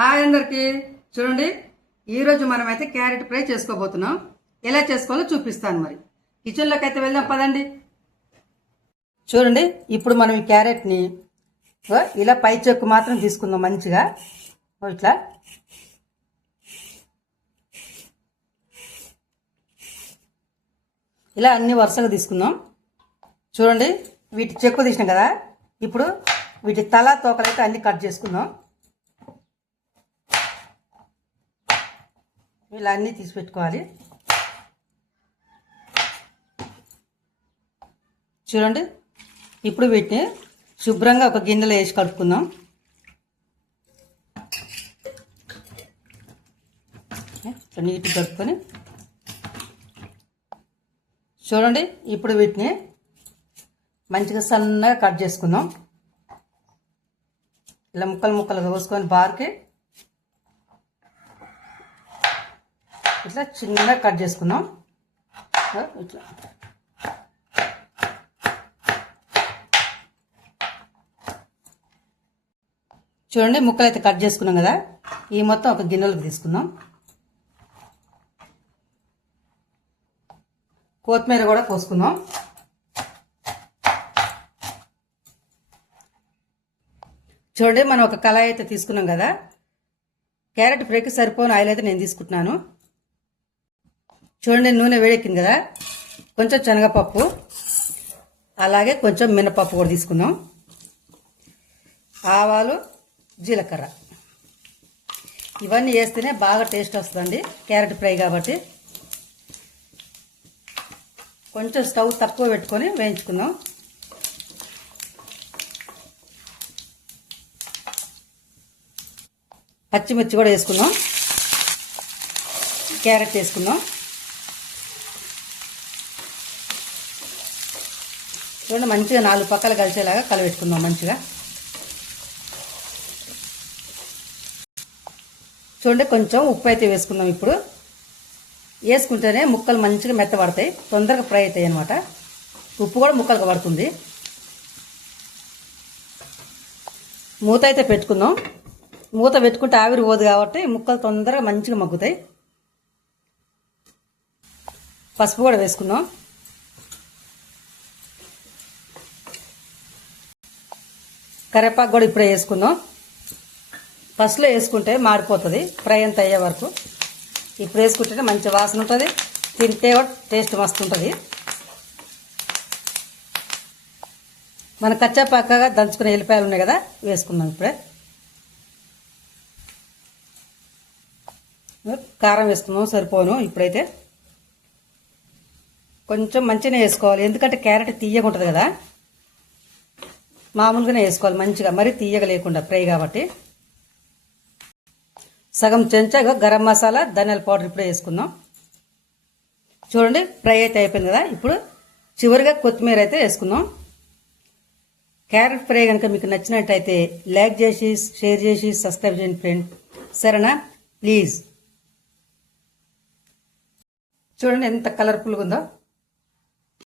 Hi అందరికి చూడండి, ఈరోజు మనమైతే క్యారెట్ ఫ్రై చేసుకోబోతున్నాం. ఎలా చేసుకోవాలో చూపిస్తాను. మరి కిచెన్లోకి అయితే వెళ్దాం పదండి. చూడండి, ఇప్పుడు మనం ఈ క్యారెట్ని ఇలా పై చెక్కు మాత్రం తీసుకుందాం. మంచిగా ఇట్లా ఇలా అన్ని వరుసగా తీసుకుందాం. చూడండి, వీటి చెక్కు తీసినాం కదా. ఇప్పుడు వీటి తల తోకలైతే అన్ని కట్ చేసుకుందాం. ఇలా అన్నీ తీసి పెట్టుకోవాలి. చూడండి, ఇప్పుడు వీటిని శుభ్రంగా ఒక గిన్నెలో వేసి కలుపుకుందాం. నీట్గా కలుపుకొని చూడండి, ఇప్పుడు వీటిని మంచిగా సన్నగా కట్ చేసుకుందాం. ఇలా ముక్కలు ముక్కలుగా కోసుకొని బార్కి ఇట్లా చిన్నగా కట్ చేసుకుందాం. ఇట్లా చూడండి, ముక్కలు అయితే కట్ చేసుకున్నాం కదా. ఈ మొత్తం ఒక గిన్నెలోకి తీసుకుందాం. కొత్తిమీర కూడా కోసుకుందాం. చూడండి, మనం ఒక కళాయి అయితే తీసుకున్నాం కదా. క్యారెట్ ఫ్రైకి సరిపోని ఆయిల్ అయితే నేను తీసుకుంటున్నాను. చూడండి, నూనె వేడెక్కింది కదా. కొంచెం శనగపప్పు, అలాగే కొంచెం మినపప్పు కూడా తీసుకుందాం. ఆవాలు, జీలకర్ర ఇవన్నీ వేస్తేనే బాగా టేస్ట్ వస్తుందండి క్యారెట్ ఫ్రై కాబట్టి. కొంచెం స్టవ్ తక్కువ పెట్టుకొని వేయించుకుందాం. పచ్చిమిర్చి కూడా వేసుకుందాం. క్యారెట్ వేసుకుందాం. చూడండి, మంచిగా 4 పక్కలు కలిసేలాగా కలబెట్టుకుందాం. మంచిగా చూడండి, కొంచెం ఉప్పు అయితే వేసుకుందాం. ఇప్పుడు వేసుకుంటేనే ముక్కలు మంచిగా మెత్తబడతాయి, తొందరగా ఫ్రై అవుతాయి అన్నమాట. ఉప్పు కూడా ముక్కలకు పడుతుంది. మూత అయితే పెట్టుకుందాం. మూత పెట్టుకుంటే ఆవిరి పోదు కాబట్టి ముక్కలు తొందరగా మంచిగా మగ్గుతాయి. పసుపు కూడా వేసుకుందాం. కరివేపాకు కూడా ఇప్పుడే వేసుకుందాం. ఫస్ట్లో వేసుకుంటే మాడిపోతుంది ఫ్రై అంతా అయ్యే వరకు. ఇప్పుడు వేసుకుంటే మంచి వాసన ఉంటుంది, తింటే కూడా టేస్ట్ మస్తు ఉంటుంది. మన కచ్చా పక్కగా దంచుకునే ఎల్లిపాయలు ఉన్నాయి కదా, వేసుకుందాం. ఇప్పుడే కారం వేసుకుందాం. సరిపోను. ఇప్పుడైతే కొంచెం మంచిగానే వేసుకోవాలి, ఎందుకంటే క్యారెట్ తీయగా ఉంటుంది కదా. మామూలుగానే వేసుకోవాలి మంచిగా, మరీ తీయగా లేకుండా ఫ్రై కాబట్టి. సగం చెంచాగా గరం మసాలా, ధనియాల పౌడర్ ఇప్పుడే వేసుకుందాం. చూడండి, ఫ్రై అయితే అయిపోయింది కదా. ఇప్పుడు చివరిగా కొత్తిమీర అయితే వేసుకుందాం. క్యారెట్ ఫ్రై కనుక మీకు నచ్చినట్టయితే లైక్ చేసి, షేర్ చేసి, సబ్స్క్రైబ్ చేయండి ఫ్రెండ్. సరేనా? ప్లీజ్. చూడండి ఎంత కలర్ఫుల్గా ఉందో.